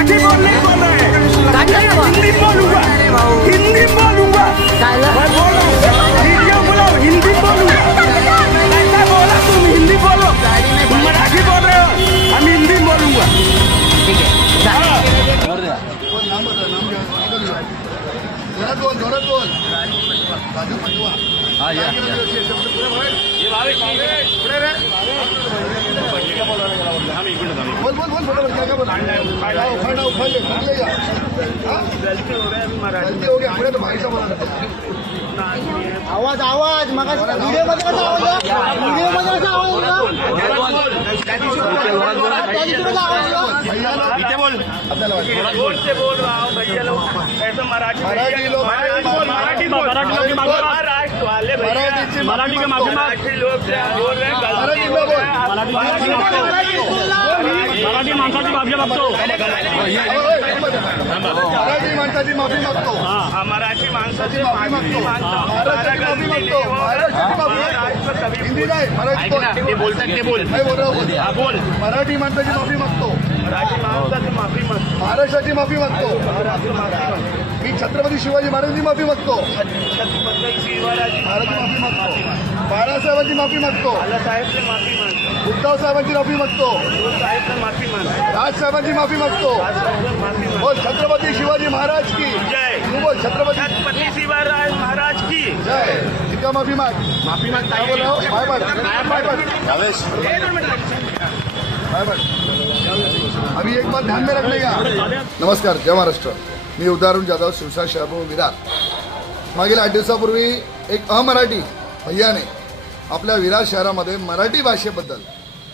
मराठी बोल नहीं बोल रहे हैं, हिंदी बोलूंगा, हिंदी बोलूंगा। मैं बोल रहा हूँ, वीडियो बुलाओ, हिंदी बोलूंगा। ऐसा बोला तुम हिंदी बोलो, तुम मराठी बोल रहे हो, हम हिंदी बोलूंगा। आवाज आवाज मग व्हिडिओ मध्ये कसा आवाज व्हिडिओ मध्ये कसा आवाज जोर से बोल रहा हूँ भैया लोग, ऐसा मराठी मराठी महाराष्ट्र वाले भैया मराठी के मराठी लोग बोल रहे हैं, मराठी माणसाची माफी मागतो मराठी माणसाची माफी मागतो मराठी माणसाची माफी हिंदी नाही मराठी ते बोलतात ते बोल नाही बोल हा बोल मराठी माणसाची माफी मागतो मराठी माणसाची माफी मागतो महाराष्ट्राची माफी मागतो मी छत्रपती शिवाजी महाराजांची माफी मागतो छत्रपती शिवाजी महाराजांची माफी मागतो बाळासाहेबांची माफी मागतो साहेबची माफी मागतो, उद्धव साहेबांची माफी मागतो साहेबची माफी मागतो, राजसाहेबांची माफी मागतो माफी मागतो। बोल छत्रपती शिवाजी महाराज की जय तू बोल छत्रपती छत्रपती शिवाजी महाराज की जय तिका माफी माग माफी मागता काय बोलाव bye bye bye bye bye bye अभी एक बात ध्यान में रखिएगा। नमस्कार, जय महाराष्ट्र। मी उदाहरण जाधव, शिवसेना शहर विरार। मागील 8 दिवसापूर्वी एक अमराठी भैयाने आपल्या विरार शहरामध्ये मराठी भाषेबद्दल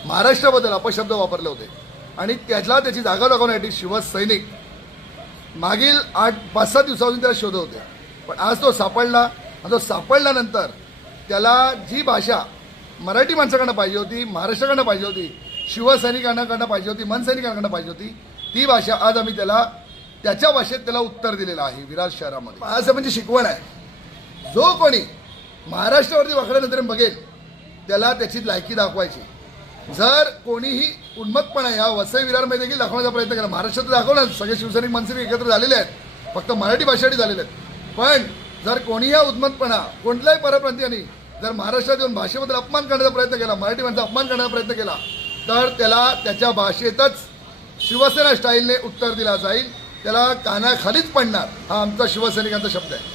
महाराष्ट्राबद्दल अपशब्द वापरले होते आणि त्याची जागा दाखवण्यासाठी शिवसैनिक मागील 5-7 दिवसापासून त्याला शोधत होते, पण आज तो सापडला आणि तो सापडल्यानंतर त्याला जी भाषा मराठी माणसाकडनं पाहिजे होती, महाराष्ट्राकडनं पाहिजे होती, शिवसैनिकांकडनं पाहिजे होती, मनसैनिकांकडनं पाहिजे होती, ती भाषा आज आम्ही त्याच्या भाषेत त्याला उत्तर दिलेलं आहे विरार शहरामध्ये। असं म्हणजे शिकवण आहे, जो कोणी महाराष्ट्रावरती वाकड्या नजरेने बघेल त्याला त्याची लायकी दाखवायची। जर कोणीही उन्मत्तपणा या वसई विरारमध्ये देखील दाखवण्याचा प्रयत्न केला, महाराष्ट्रात दाखवलं, सगळे शिवसैनिक मनसैनिक एकत्र झालेले आहेत, फक्त मराठी भाषेसाठी झालेले आहेत, पण जर कोणी या उन्मत्तपणा कोणत्याही परप्रांतीयांनी जर महाराष्ट्रात येऊन भाषेबद्दल अपमान करण्याचा प्रयत्न केला, मराठी माणसाचा अपमान करण्याचा प्रयत्न केला, तर त्याला त्याच्या भाषेतच शिवसेना स्टाईलने उत्तर दिला जाईल, त्याला कानाखालीच पडणार, हा आमचा शिवसैनिकांचा शब्द आहे।